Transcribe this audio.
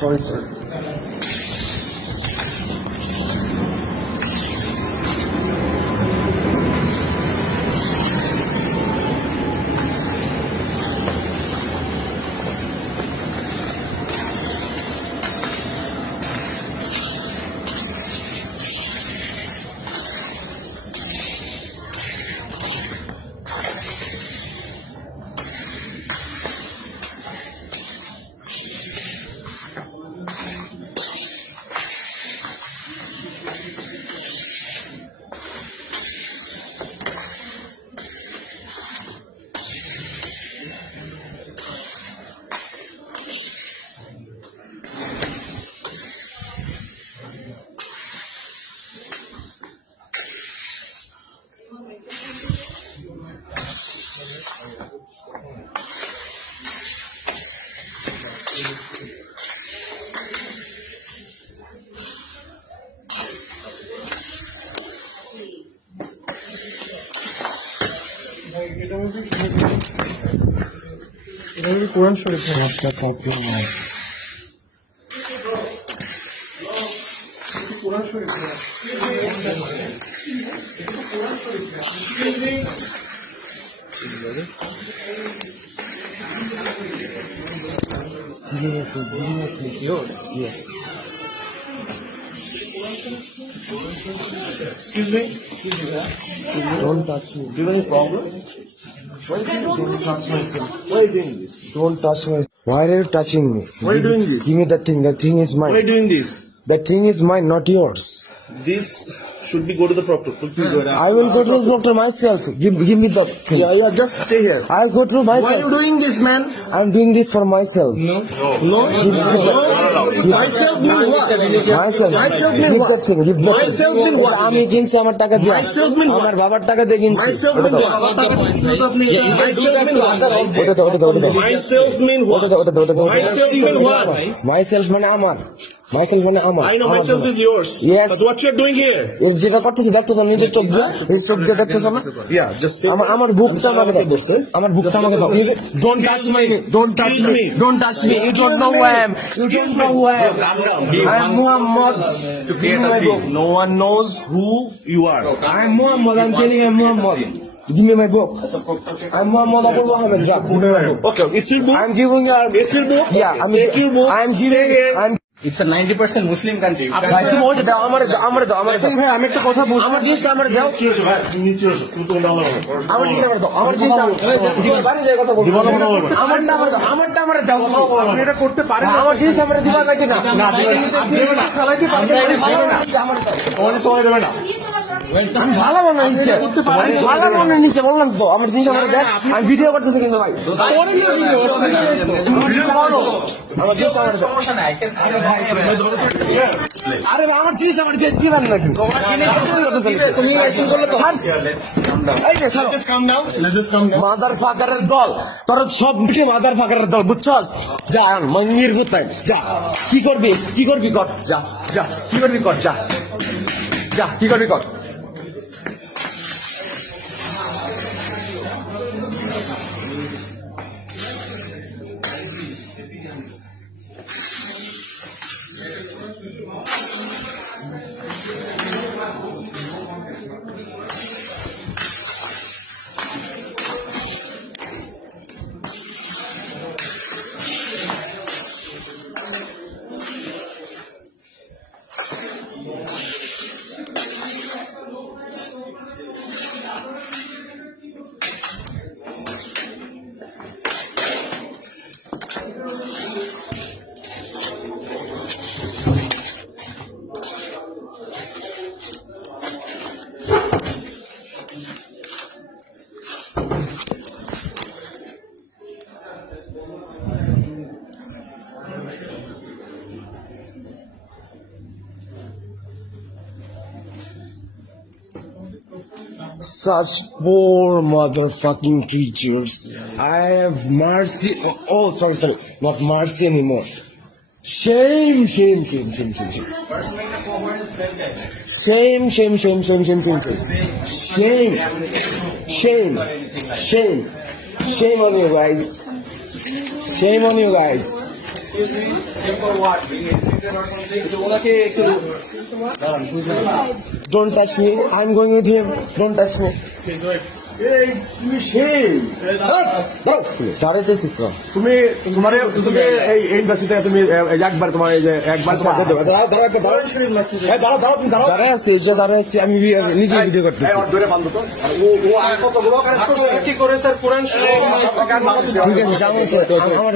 Sorry, sir. কোরআন শরীফ একটা copy নাই কোরআন শরীফ It's yours. Yes. Excuse me. Don't touch me. Do you have any problem? Why don't touch myself? Why are you doing this? Don't touch myself. Why are you touching me? Why are you doing this? Give me that thing. That thing is mine. Why are you doing this? That thing is mine, not yours. This should be go to the proctor. I will go to the proctor myself. Give me the thing. Yeah, just stay here. I'll go to myself. Why are you doing this, man? I'm doing this for myself. No. Myself mean what? Myself mean what? Give that thing. Give that myself mean what? আমি কিনছি আমার টাকা দিয়ে। Myself mean what? আমার বাবার টাকা দিয়ে কিনছি। Myself mean what? Myself mean what? Myself mean what? Myself মানে আমার। Myself মানে আমার। I know myself is yours. Yes. But what you're doing here? এর যেটা করতেছি দেখতেছ নিজের চোখ দিয়ে, এই চোখ দিয়ে দেখতেছ না? Yeah, just আমার বুকটা আমাকে দাও। আমার বুকটা আমাকে দাও। Don't touch me. Don't touch me. Don't touch me. You don't know who I am. You don't know who I am. I am Muhammad. No one knows who you are. I am Muhammad. I'm telling you, I'm Muhammad. Give me my book. I'm Muhammad Abu Muhammad. Okay, it's your book. I'm giving you. It's your book. Yeah, I'm take your book. I'm giving it. It's a 90% Muslim country. ভাই তুমি ওইটা দাও আমার ভাই আমি একটা কথা বলছি আমার জিনিস আমার দাও কি হচ্ছে ভাই তুমি নিচে এসো তুমি তো দাও আমার জিনিস আমার দাও আমার জিনিস দিবা বাড়ি যায় কথা বলবো আমারটা আমার দাও আপনি এটা করতে পারেন আমার জিনিস আমরা দিবা নাকি না না দিবা না চালাইতে পারবে না আমার দাও ওরে চলে যাবে না আমি ভালো মনে নিচ্ছে ভালো মনে নিচ্ছে বললাম তো আমার জিনিস আমার দেখ আমি ভিডিও করতেছি কিন্তু ভাই তোর ভিডিও করো আমার জিনিস আমার দাও সমস্যা নাই আরে আমার জিনিস আমার দিয়ে দিলাম নাকি তুমি একটু বললে তো মাদার ফাকারের দল তোর সব মিটে মাদার ফাকারের দল বুঝছস যা মঙ্গির কোথায় যা কি করবি কর যা কি করবি কর যা কি করবি কর Such poor motherfucking creatures. I have mercy. Oh, sorry. Not mercy anymore. Shame. Shame. Shame on you guys. Excuse me, came for what? Being irritated or something? তো ওনাকে একটু Don't touch me. I'm going with him. Don't touch me. please wait. এই তুমি সেই দাঁড়াইতেছি তো। তুমি তুমি এই এমবাসিতে তুমি একবার তোমার এই যে একবার তোমার দাঁড়াও তুমি দাঁড়াও দাঁড়ায় আছি, এই যে দাঁড়ায় আছি, আমি নিজে ভিডিও করতেছি। ধরে বান্ধব তো ও কত বড় কি করে স্যার কোরআন ঠিক আছে, যেমন ইচ্ছা। আমার